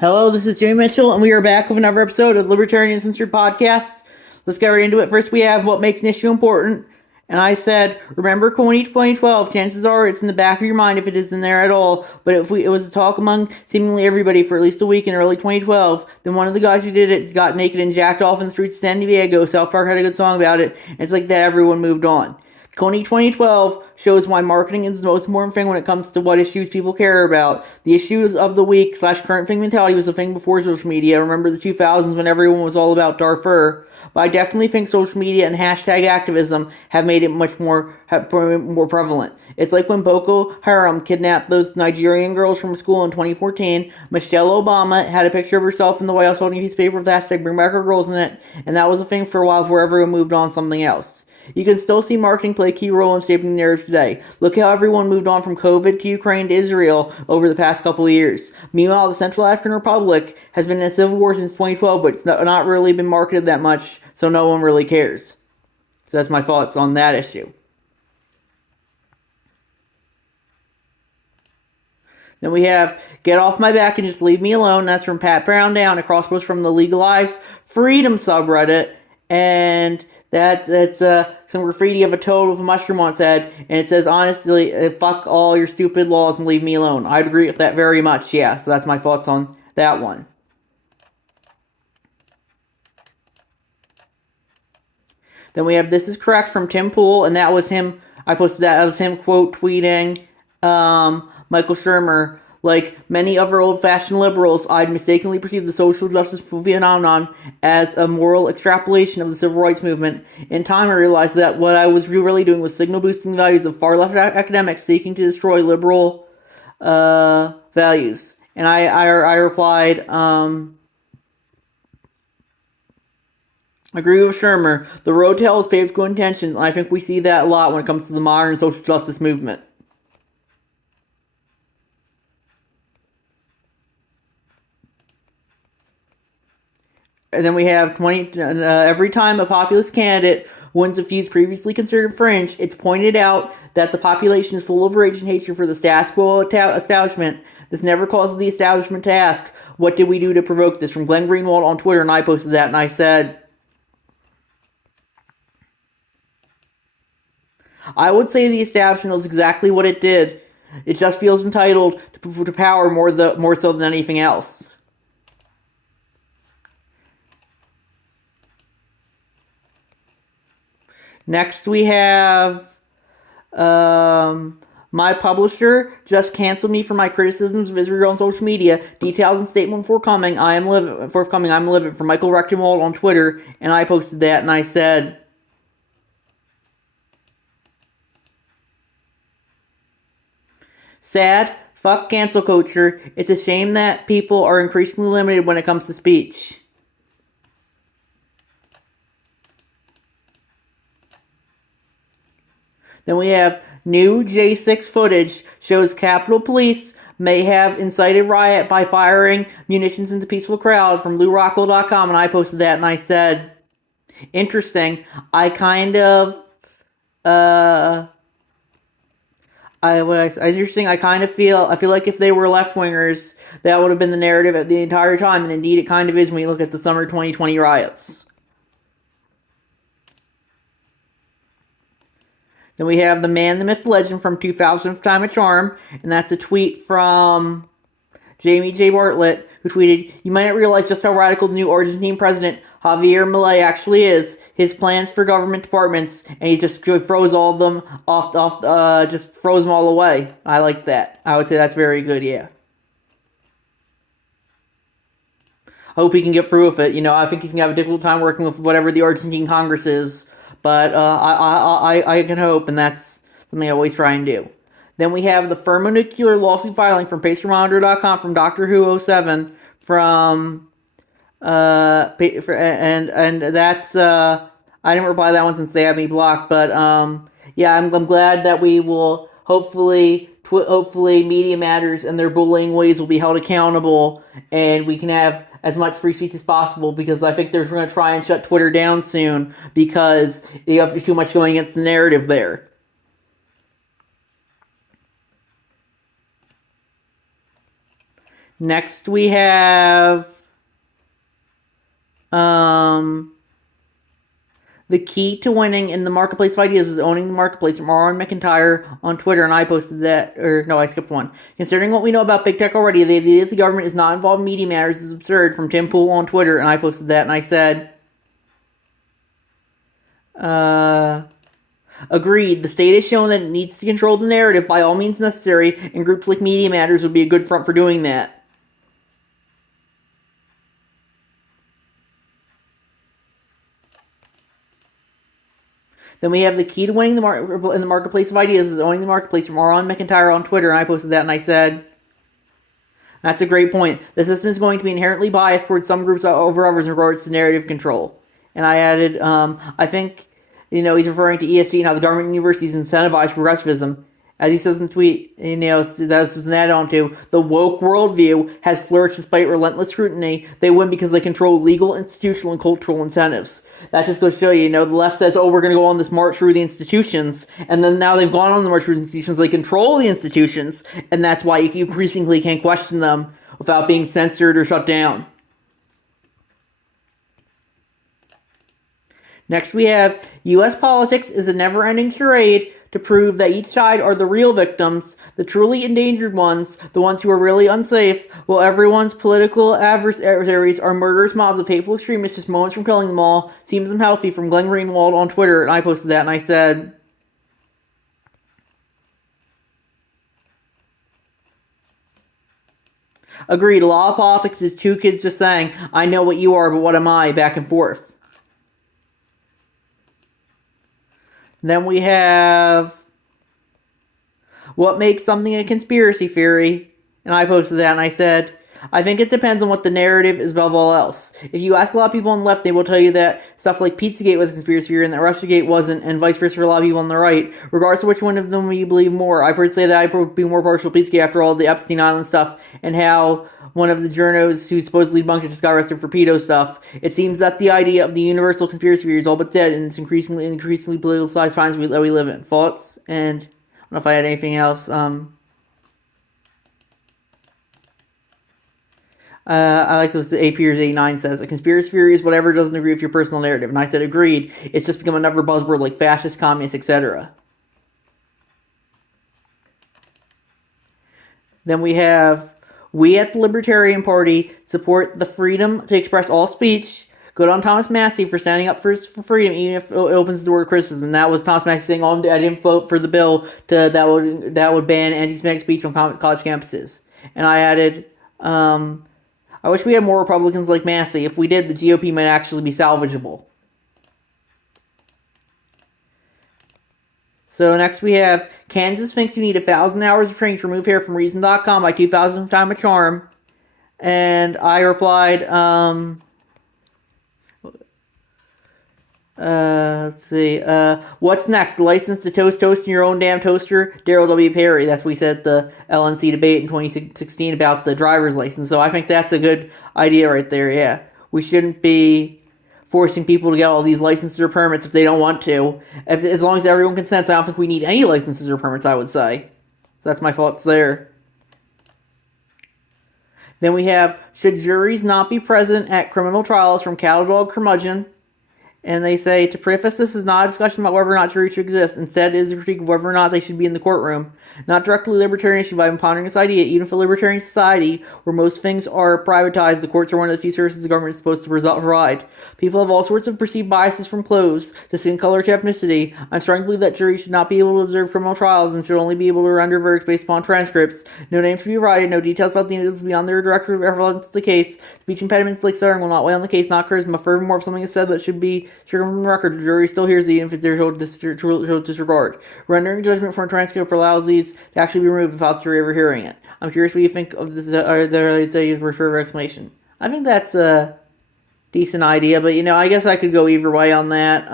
Hello, this is Jay Mitchell, and we are back with another episode of Libertarian Uncensored podcast. Let's get right into it. First, we have what makes an issue important. And I said, remember Coney 2012. Chances are it's in the back of your mind if it isn't there at all. But if it was a talk among seemingly everybody for at least a week in early 2012, then one of the guys who did it got naked and jacked off in the streets of San Diego. South Park had a good song about it. And it's like that everyone moved on. Coney 2012 shows why marketing is the most important thing when it comes to what issues people care about. The issues of the week / current thing mentality was a thing before social media. Remember the 2000s when everyone was all about Darfur. But I definitely think social media and hashtag activism have made it much more prevalent. It's like when Boko Haram kidnapped those Nigerian girls from school in 2014. Michelle Obama had a picture of herself in the White House holding a piece of paper with the hashtag Bring Back Our Girls in it, and that was a thing for a while before everyone moved on to something else. You can still see marketing play a key role in shaping the narrative today. Look how everyone moved on from COVID to Ukraine to Israel over the past couple of years. Meanwhile, the Central African Republic has been in a civil war since 2012, but it's not really been marketed that much, so no one really cares. So that's my thoughts on that issue. Then we have Get Off My Back and Just Leave Me Alone. That's from Pat Brown Down, a cross post from the Legalize Freedom subreddit. And that's some graffiti of a toad with a mushroom on its head. And it says, honestly, fuck all your stupid laws and leave me alone. I'd agree with that very much, yeah. So that's my thoughts on that one. Then we have This Is Correct from Tim Pool, and that was him. I posted that. That was him quote tweeting Michael Shermer. Like many other old-fashioned liberals, I'd mistakenly perceived the social justice phenomenon as a moral extrapolation of the civil rights movement. In time, I realized that what I was really doing was signal-boosting the values of far-left academics seeking to destroy liberal values. And I replied, agree with Shermer. The road to hell is paved with good intentions, and I think we see that a lot when it comes to the modern social justice movement. And then we have every time a populist candidate wins a few previously considered fringe, it's pointed out that the population is full of rage and hatred for the status quo establishment. This never causes the establishment to ask, what did we do to provoke this? From Glenn Greenwald on Twitter, and I posted that, and I said, I would say the establishment knows exactly what it did. It just feels entitled to power more so than anything else. Next, we have my publisher just canceled me for my criticisms of Israel on social media. Details and statement forthcoming. I'm livid from Michael Rectenwald on Twitter, and I posted that, and I said, sad, fuck cancel culture. It's a shame that people are increasingly limited when it comes to speech. Then we have new J6 footage shows Capitol Police may have incited riot by firing munitions into peaceful crowd from LouRockwell.com, and I posted that and I said, interesting. I kind of I feel like if they were left wingers, that would have been the narrative the entire time, and indeed it kind of is when you look at the summer 2020 riots. Then we have the man, the myth, the legend from 2000th Time a Charm, and that's a tweet from Jamie J. Bartlett, who tweeted, you might not realize just how radical the new Argentine president, Javier Milei, actually is. His plans for government departments, and he just throws all of them just throws them all away. I like that. I would say that's very good, yeah. I hope he can get through with it. I think he's going to have a difficult time working with whatever the Argentine Congress is. But I can hope, and that's something I always try and do. Then we have the thermonuclear lawsuit filing from PacerMonitor.com from Doctor Who 07 from and that's I didn't reply to that one since they had me blocked, but yeah, I'm glad that we will hopefully Media Matters and their bullying ways will be held accountable, and we can have as much free speech as possible, because I think they're going to try and shut Twitter down soon because you have too much going against the narrative there. Next we have the key to winning in the marketplace of ideas is owning the marketplace from Aaron McIntyre on Twitter, and I posted that, or no, I skipped one. Considering what we know about big tech already, the idea that the government is not involved in media matters is absurd, from Tim Pool on Twitter, and I posted that, and I said, agreed, the state has shown that it needs to control the narrative by all means necessary, and groups like Media Matters would be a good front for doing that. Then we have the key to winning in the marketplace of ideas is owning the marketplace from Aaron McIntyre on Twitter, and I posted that, and I said, that's a great point. The system is going to be inherently biased towards some groups over others in regards to narrative control. And I added, I think, he's referring to ESP and how the government and universities incentivize progressivism. As he says in the tweet, that was an add-on to, the woke worldview has flourished despite relentless scrutiny. They win because they control legal, institutional, and cultural incentives. That just goes to show you, the left says, oh, we're going to go on this march through the institutions, and then now they've gone on the march through the institutions, they control the institutions, and that's why you increasingly can't question them without being censored or shut down. Next we have, U.S. politics is a never-ending charade to prove that each side are the real victims, the truly endangered ones, the ones who are really unsafe, while everyone's political adversaries are murderous mobs of hateful extremists just moments from killing them all. Seems unhealthy, from Glenn Greenwald on Twitter, and I posted that, and I said, agreed, a lot of politics is two kids just saying, I know what you are, but what am I, back and forth. Then we have what makes something a conspiracy theory, and I posted that, and I said, I think it depends on what the narrative is above all else. If you ask a lot of people on the left, they will tell you that stuff like Pizzagate was a conspiracy theory and that Russiagate wasn't, and vice versa for a lot of people on the right. Regardless of which one of them you believe more, I would say that I would be more partial to Pizzagate after all the Epstein Island stuff, and how one of the journos who supposedly debunked it just got arrested for pedo stuff. It seems that the idea of the universal conspiracy theory is all but dead in this increasingly politicized times that we live in. Thoughts? And I don't know if I had anything else. I like what the APers 89 says. A conspiracy theory is whatever doesn't agree with your personal narrative. And I said, agreed. It's just become another buzzword like fascist, communist, etc. Then we have, we at the Libertarian Party support the freedom to express all speech. Good on Thomas Massey for standing up for freedom, even if it opens the door to criticism. And that was Thomas Massey saying, oh, I didn't vote for the bill that would ban anti-Semitic speech from college campuses. And I added, I wish we had more Republicans like Massey. If we did, the GOP might actually be salvageable. So next we have, Kansas thinks you need 1,000 hours of training to remove hair from Reason.com by 2,000 time a charm. And I replied, let's see, what's next? The license to toast in your own damn toaster? Daryl W. Perry. That's what we said at the LNC debate in 2016 about the driver's license. So I think that's a good idea right there, yeah. We shouldn't be forcing people to get all these licenses or permits if they don't want to. As long as everyone consents, I don't think we need any licenses or permits, I would say. So that's my thoughts there. Then we have, should juries not be present at criminal trials, from Cattle Dog Curmudgeon? And they say, to preface, this is not a discussion about whether or not juries should exist. Instead, it is a critique of whether or not they should be in the courtroom. Not directly libertarian issue, but I'm pondering this idea. Even for a libertarian society, where most things are privatized, the courts are one of the few services the government is supposed to provide. People have all sorts of perceived biases, from clothes to skin color to ethnicity. I'm starting to believe that juries should not be able to observe criminal trials and should only be able to render verdicts based upon transcripts. No names should be provided, no details about the individuals beyond their direct relevance to the case. Speech impediments like stuttering will not weigh on the case, not charisma. Furthermore, if something is said that should be stricken from the record, the jury still hears it even if it's their total disregard. Rendering judgment from a transcript allows these to actually be removed without the jury ever hearing it. I'm curious what you think of this, for further explanation. I think that's a decent idea, but I guess I could go either way on that.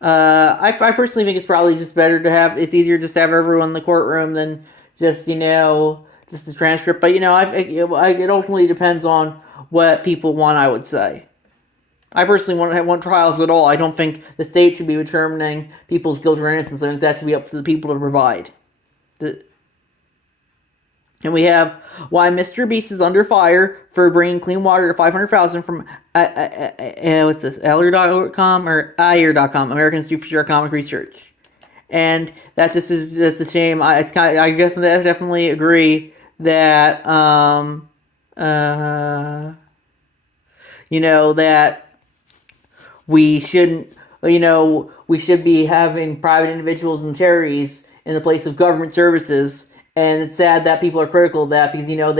I personally think it's probably just better to have, it's easier just to have everyone in the courtroom than just, just the transcript. But, it ultimately depends on what people want, I would say. I personally want trials at all. I don't think the state should be determining people's guilt or innocence. I think that should be up to the people to provide. And And we have why Mr. Beast is under fire for bringing clean water to 500,000 from what's this, Aller.com or Ayer.com, American Institute for Economic Research. And that's a shame. I definitely agree that that we shouldn't, we should be having private individuals and charities in the place of government services. And it's sad that people are critical of that because they don't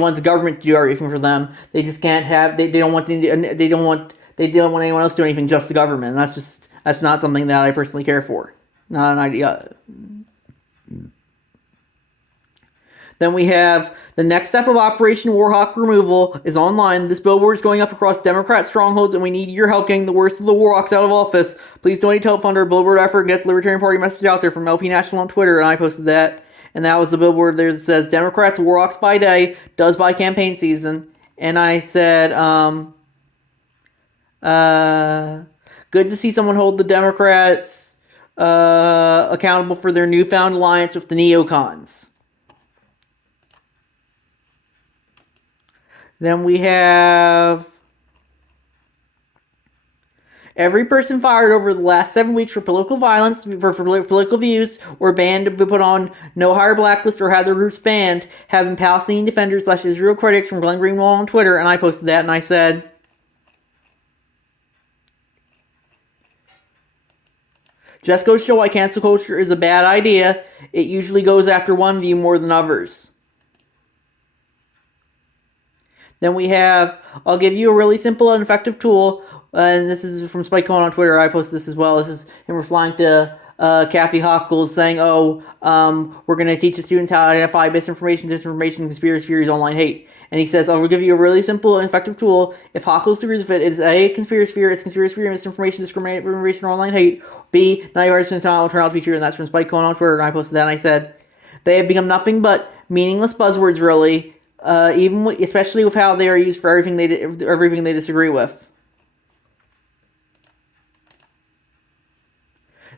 want the government to do everything for them. They just can't have they don't want anyone else to do anything, just the government. And that's not something that I personally care for. Not an idea. Then we have the next step of Operation Warhawk removal is online. This billboard is going up across Democrat strongholds, and we need your help getting the worst of the Warhawks out of office. Please donate to help fund our billboard effort and get the Libertarian Party message out there from LP National on Twitter, and I posted that. And that was the billboard there that says, Democrats, Warhawks by day, does by campaign season. And I said, good to see someone hold the Democrats accountable for their newfound alliance with the neocons. Then we have every person fired over the last 7 weeks for political violence, for political views, or banned to be put on no higher blacklist or have their groups banned, have been Palestinian defenders / Israel critics from Glenn Greenwald on Twitter, and I posted that and I said, just goes to show why cancel culture is a bad idea. It usually goes after one view more than others. Then we have, I'll give you a really simple and effective tool, and this is from Spike Cohen on Twitter. I posted this as well. This is him replying to Kathy Hochul saying, we're going to teach the students how to identify misinformation, disinformation, conspiracy theories, online hate. And he says, I will give you a really simple and effective tool. If Hochul disagrees with it, it's A, conspiracy theory, it's conspiracy theory, misinformation, discrimination, or online hate. B, 90% will turn out to be true, and that's from Spike Cohen on Twitter, and I posted that, and I said, they have become nothing but meaningless buzzwords, really. Especially with how they are used for everything they disagree with.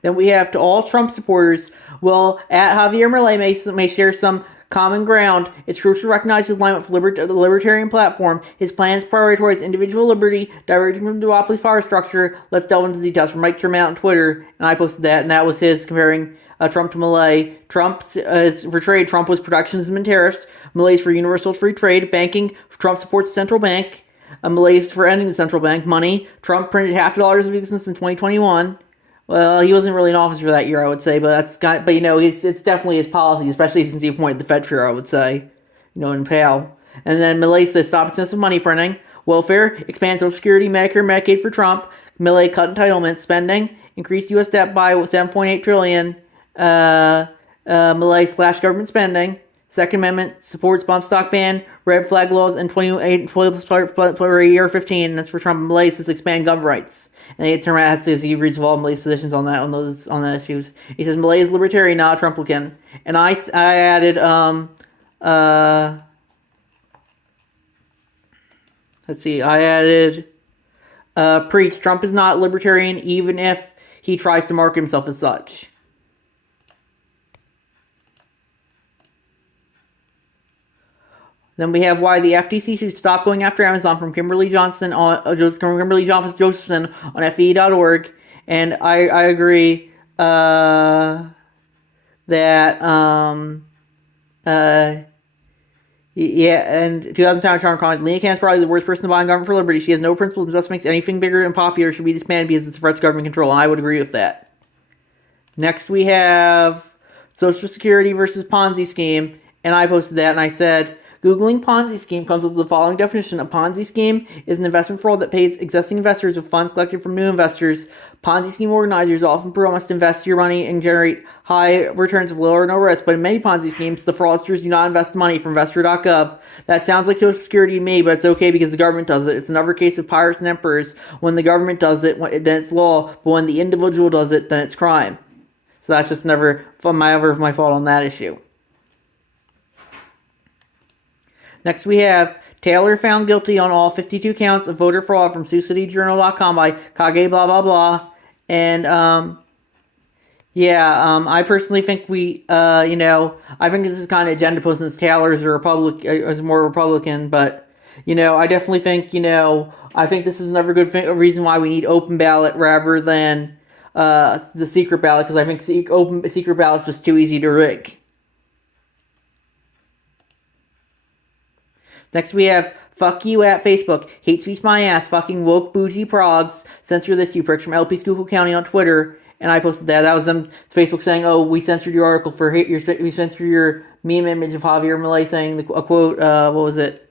Then we have to all Trump supporters. Well, at Javier Milei may share some common ground. It's crucial to recognize his alignment with the Libertarian platform. His plans prioritize individual liberty, diverting from the duopoly's power structure. Let's delve into the details. From Mike Tremont on Twitter, and I posted that, and that was his comparing Trump to Milei. Trump for trade. Trump was protectionism and tariffs. Milei's for universal free trade. Banking. Trump supports the central bank. Milei's for ending the central bank. Money. Trump printed half the dollars of existence in 2021. Well, he wasn't really in office for that year, I would say, but it's definitely his policy, especially since he appointed the Fed chair, I would say, in Powell. And then Milei says stop excessive money printing. Welfare, expand Social Security, Medicare, Medicaid for Trump. Milei cut entitlement spending, increased U.S. debt by $7.8 trillion. Milei slash government spending. Second Amendment supports bump stock ban, red flag laws, and 28 for a year 15. And that's for Trump. And Milei says expand gun rights. And he turn around says he agrees with all Milei's positions on that issues. He says Milei is libertarian, not a Trumplican. And I added preach Trump is not libertarian even if he tries to market himself as such. Then we have why the FTC should stop going after Amazon from Kimberly Johnson Josephson on FE.org, and I agree that and 2010 Trump comment, Lena Khan's probably the worst person to buy in government for liberty. She has no principles and just makes anything bigger and popular should be disbanded because it's a threat to government control, and I would agree with that. Next we have Social Security versus Ponzi scheme, and I posted that and I said, Googling Ponzi scheme comes up with the following definition. A Ponzi scheme is an investment fraud that pays existing investors with funds collected from new investors. Ponzi scheme organizers often promise to invest your money and generate high returns with low or no risk, but in many Ponzi schemes, the fraudsters do not invest money from investor.gov. That sounds like Social Security to me, but it's okay because the government does it. It's another case of pirates and emperors. When the government does it, then it's law, but when the individual does it, then it's crime. So that's just never my fault on that issue. Next we have Taylor found guilty on all 52 counts of voter fraud from SiouxCityJournal.com by Kage blah blah blah. And Yeah, I personally think I think this is kind of agenda push since Taylor's is more Republican, but, I definitely think, I think this is another good reason why we need open ballot rather than the secret ballot, because I think secret ballot is just too easy to rig. Next we have fuck you at Facebook, hate speech my ass, fucking woke bougie progs, censor this you pricks from LP Schuylkill County on Twitter, and I posted that. That was them. It's Facebook saying, "Oh, we censored your article for hate. We censored your meme image of Javier Milei saying a quote. What was it?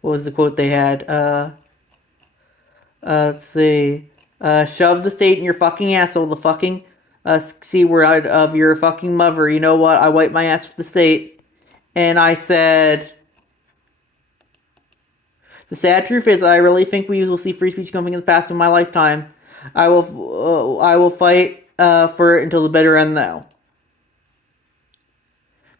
What was the quote they had? Let's see. Shove the state in your fucking asshole. The fucking C word of your fucking mother. You know what? I wipe my ass with the state." And I said, the sad truth is, I really think we will see free speech coming in the past in my lifetime. I will fight for it until the bitter end, though.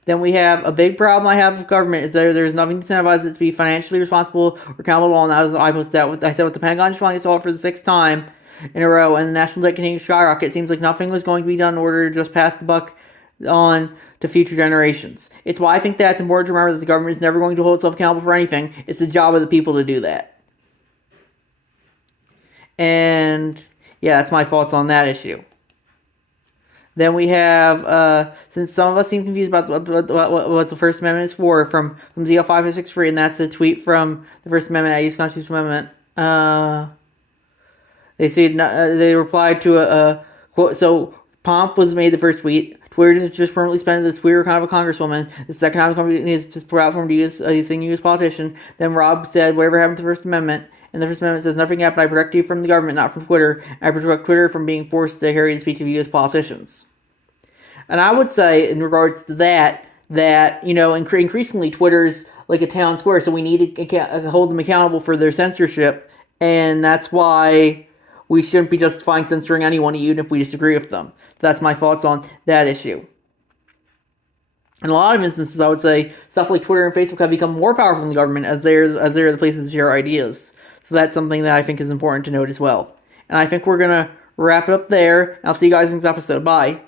Then we have a big problem I have with government is that there's nothing to incentivize it to be financially responsible or accountable. And I said with the Pentagon flying assault for the 6th time in a row, and the national debt continuing to skyrocket, it seems like nothing was going to be done in order to just pass the buck on to future generations. It's why I think that it's important to remember that the government is never going to hold itself accountable for anything. It's the job of the people to do that. And yeah, that's my thoughts on that issue. Then we have, since some of us seem confused about what the First Amendment is for, from ZL5063, and that's a tweet from the First Amendment, at Use Constitutional Amendment. They replied to a quote. So Pomp was made the first tweet. Twitter just permanently suspended the Twitter account of a congresswoman. The second time the company is just platform to use a U.S. politician. Then Rob said, "Whatever happened to the First Amendment?" And the First Amendment says, "Nothing happened. I protect you from the government, not from Twitter. And I protect Twitter from being forced to carry the speech of U.S. politicians." And I would say, in regards to that increasingly Twitter's like a town square, so we need to hold them accountable for their censorship, and that's why we shouldn't be justifying censoring anyone, even if we disagree with them. So that's my thoughts on that issue. In a lot of instances, I would say stuff like Twitter and Facebook have become more powerful than the government as they're the places to share ideas. So that's something that I think is important to note as well. And I think we're going to wrap it up there. I'll see you guys in the next episode. Bye.